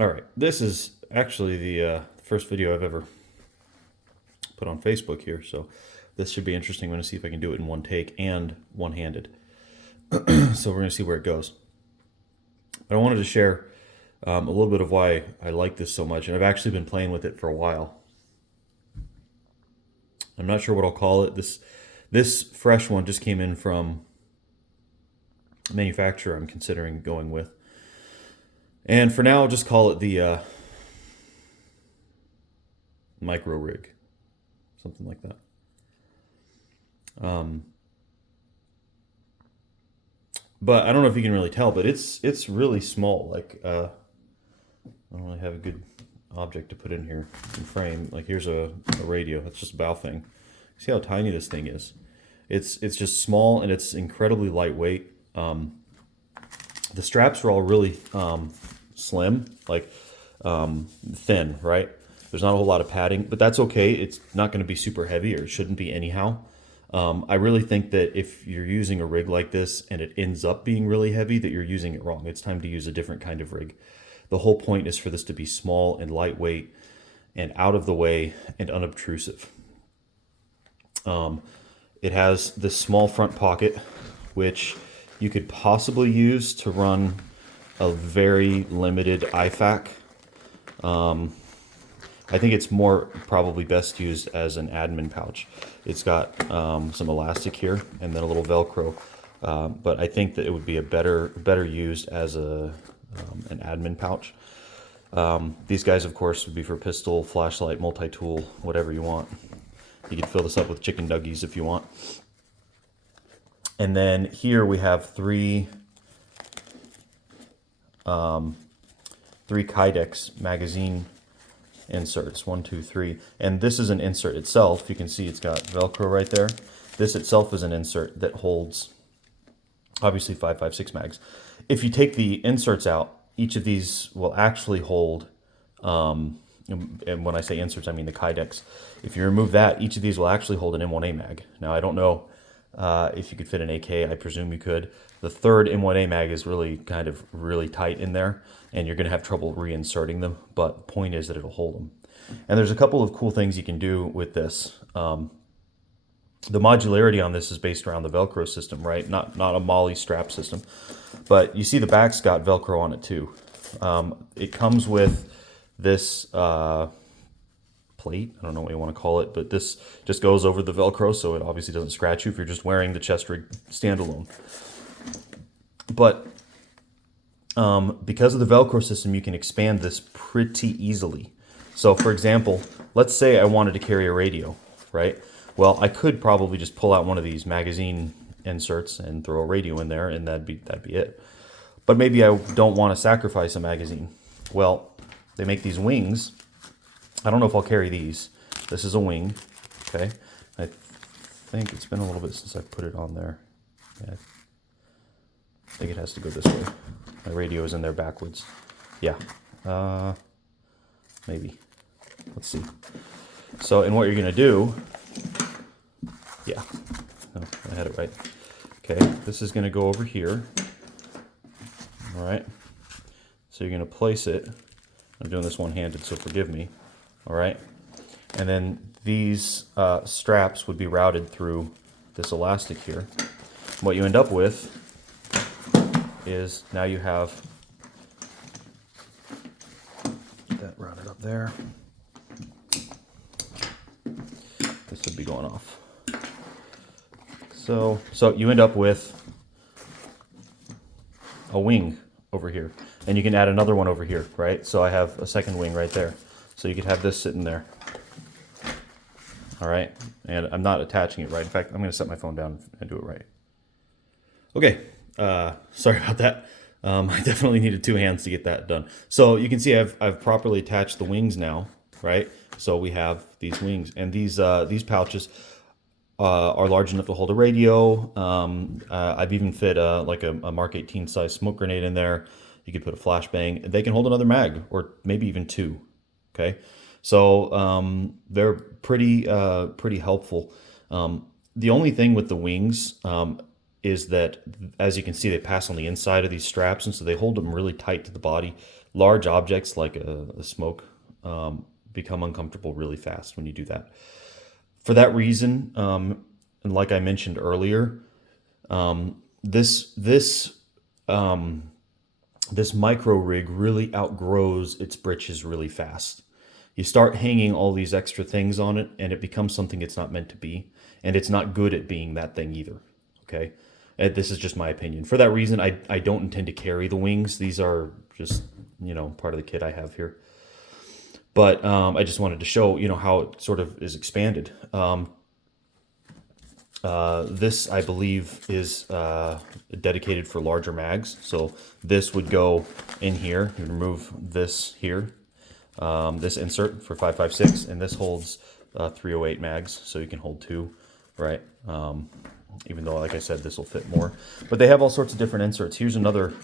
All right, this is actually the first video I've ever put on Facebook here, so this should be interesting. I'm going to see if I can do it in one take and one-handed. So we're going to see where it goes. But I wanted to share a little bit of why I like this so much, and I've actually been playing with it for a while. I'm not sure what I'll call it. This fresh one just came in from a manufacturer I'm considering going with. And for now, I'll just call it the micro rig, something like that. But I don't know if you can really tell, but it's really small. Like I don't really have a good object to put in here in frame. Like here's a radio. That's just a Baofeng. See how tiny this thing is? It's just small and it's incredibly lightweight. The straps are all really slim, like thin, right? There's not a whole lot of padding, but that's okay. It's not going to be super heavy, or it shouldn't be anyhow. I really think that if you're using a rig like this and it ends up being really heavy, that you're using it wrong. It's time to use a different kind of rig. The whole point is for this to be small and lightweight and out of the way and unobtrusive. It has this small front pocket, which you could possibly use to run a very limited IFAK. I think it's more probably best used as an admin pouch. It's got some elastic here and then a little Velcro, but I think that it would be a better used as an admin pouch. These guys, of course, would be for pistol, flashlight, multi-tool, whatever you want. You can fill this up with chicken nuggies if you want. And then here we have three Kydex magazine inserts, 1, 2, 3. And this is an insert itself. You can see it's got Velcro right there. This itself is an insert that holds obviously 5.56 mags. If you take the inserts out, each of these will actually hold, and when I say inserts, I mean the Kydex. If you remove that, each of these will actually hold an M1A mag. Now, I don't know if you could fit an AK. I presume you could. The third M1A mag is really tight in there, and you're going to have trouble reinserting them. But the point is that it'll hold them. And there's a couple of cool things you can do with this. The modularity on this is based around the Velcro system, right? Not a MOLLE strap system. But you see the back's got Velcro on it too. It comes with this plate. I don't know what you want to call it, but this just goes over the Velcro, so it obviously doesn't scratch you if you're just wearing the chest rig standalone. But because of the Velcro system, you can expand this pretty easily. So for example, let's say I wanted to carry a radio, right? Well, I could probably just pull out one of these magazine inserts and throw a radio in there, and that'd be it. But maybe I don't want to sacrifice a magazine. Well, they make these wings. I don't know if I'll carry these. This is a wing, okay? I think it's been a little bit since I put it on there. Yeah, I think it has to go this way. My radio is in there backwards. Yeah, maybe. Let's see. So, and what you're gonna do, yeah, oh, I had it right. Okay, this is gonna go over here. All right, so you're gonna place it. I'm doing this one-handed, so forgive me. All right, and then these straps would be routed through this elastic here. What you end up with is now you have that routed up there. This would be going off. So you end up with a wing over here, and you can add another one over here, right? So I have a second wing right there. So you could have this sitting there. All right, and I'm not attaching it right. In fact, I'm going to set my phone down and do it right. Okay, sorry about that. I definitely needed two hands to get that done. So you can see I've properly attached the wings now, right? So we have these wings, and these pouches are large enough to hold a radio. I've even fit like a Mark 18 size smoke grenade in there. You could put a flashbang. They can hold another mag, or maybe even two. Okay, so they're pretty helpful. The only thing with the wings is that, as you can see, they pass on the inside of these straps, and so they hold them really tight to the body. large objects like a smoke become uncomfortable really fast when you do that. For that reason, and like I mentioned earlier, this this this micro rig really outgrows its britches really fast. You start hanging all these extra things on it, and it becomes something it's not meant to be, and it's not good at being that thing either. Okay, and this is just my opinion. For that reason, I don't intend to carry the wings. These are just, you know, part of the kit I have here. But I just wanted to show, you know, how it sort of is expanded. This, I believe, is dedicated for larger mags. So this would go in here. You remove this here, this insert for 5.56, and this holds 308 mags, so you can hold two, right? Even though, like I said, this will fit more. But they have all sorts of different inserts. Here's another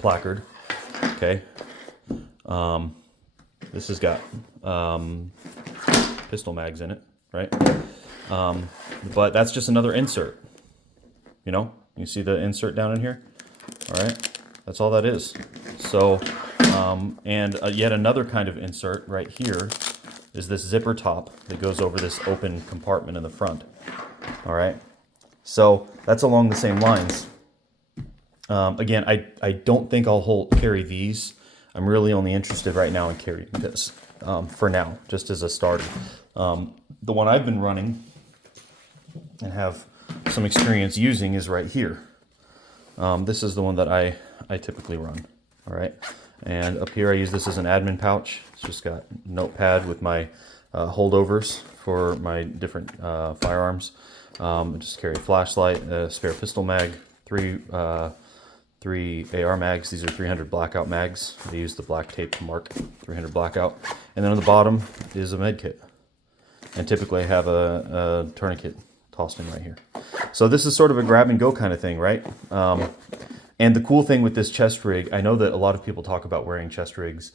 placard. Okay. This has got pistol mags in it, right? But that's just another insert. You know, you see the insert down in here? All right, that's all that is. So, and yet another kind of insert right here is this zipper top that goes over this open compartment in the front. All right, so that's along the same lines. Again, I don't think I'll carry these. I'm really only interested right now in carrying this for now, just as a starter. The one I've been running and have some experience using is right here. This is the one that I typically run. All right, and up here I use this as an admin pouch. It's just got a notepad with my holdovers for my different firearms. I just carry a flashlight, a spare pistol mag, three AR mags. These are 300 blackout mags. I use the black tape to mark 300 blackout. And then on the bottom is a med kit. And typically I have a tourniquet tossed in right here. So this is sort of a grab and go kind of thing, right? And the cool thing with this chest rig, I know that a lot of people talk about wearing chest rigs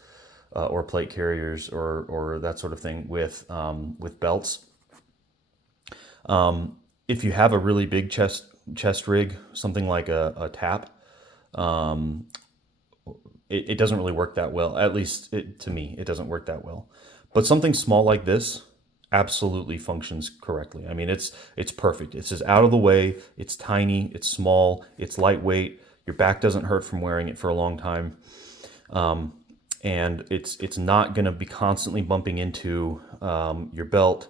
or plate carriers or that sort of thing with belts. If you have a really big chest rig, something like a TAP, it doesn't really work that well. At least to me, it doesn't work that well. But something small like this absolutely functions correctly. I mean, it's perfect. It's just out of the way. It's tiny. It's small. It's lightweight. Your back doesn't hurt from wearing it for a long time, and it's not going to be constantly bumping into your belt.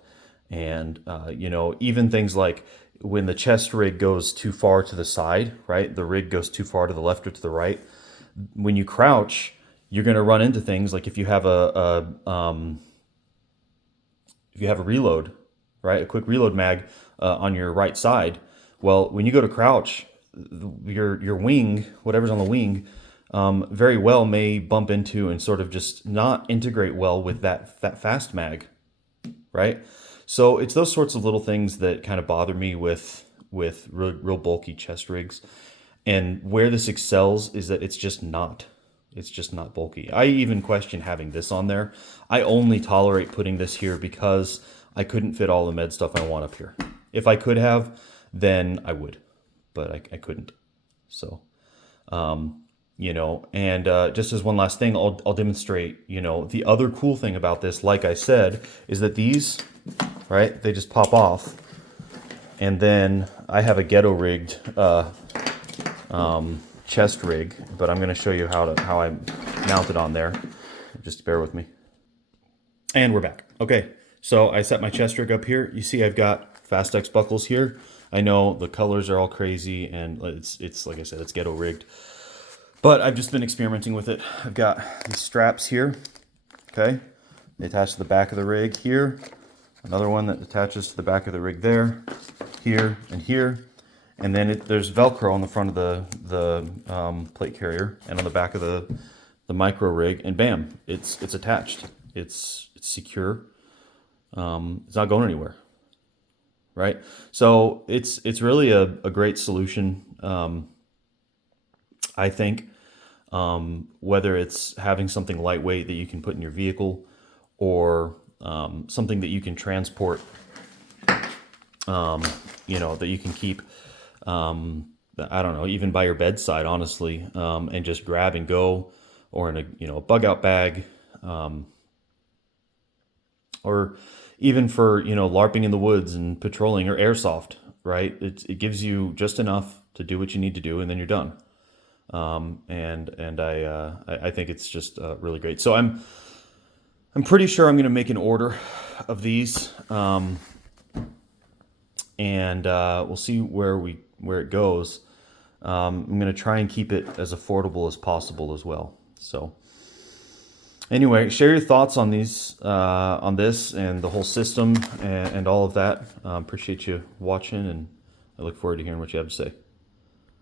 And you know, even things like when the chest rig goes too far to the side, right? The rig goes too far to the left or to the right. When you crouch, you're going to run into things like if you have a reload, right? A quick reload mag on your right side. Well, when you go to crouch, your wing, whatever's on the wing, very well may bump into and sort of just not integrate well with that fast mag, right? So it's those sorts of little things that kind of bother me with real bulky chest rigs. And where this excels is that it's just not bulky. I even question having this on there. I only tolerate putting this here because I couldn't fit all the med stuff I want up here. If I could have, then I would, but I couldn't. So, you know, and just as one last thing, I'll demonstrate, you know, the other cool thing about this, like I said, is that these, right, they just pop off. And then I have a ghetto rigged chest rig, but I'm going to show you how I mount it on there. Just bear with me. And we're back. Okay, so I set my chest rig up here. You see I've got Fastex buckles here. I know the colors are all crazy, and it's like I said, it's ghetto rigged. But I've just been experimenting with it. I've got these straps here. Okay, they attach to the back of the rig here. Another one that attaches to the back of the rig there, here, and here. And then there's Velcro on the front of the plate carrier and on the back of the micro rig, and bam, it's attached. It's secure. It's not going anywhere, right? So it's really a great solution, I think. Whether it's having something lightweight that you can put in your vehicle, or something that you can transport, you know, that you can keep, I don't know, even by your bedside, honestly, and just grab and go, or in a, you know, a bug out bag, or even for, you know, LARPing in the woods and patrolling, or airsoft, right? It gives you just enough to do what you need to do, and then you're done. And I think it's just really great. So I'm pretty sure I'm going to make an order of these, and we'll see where it goes. I'm going to try and keep it as affordable as possible as well. So anyway, share your thoughts on these, on this and the whole system and all of that. Appreciate you watching, and I look forward to hearing what you have to say.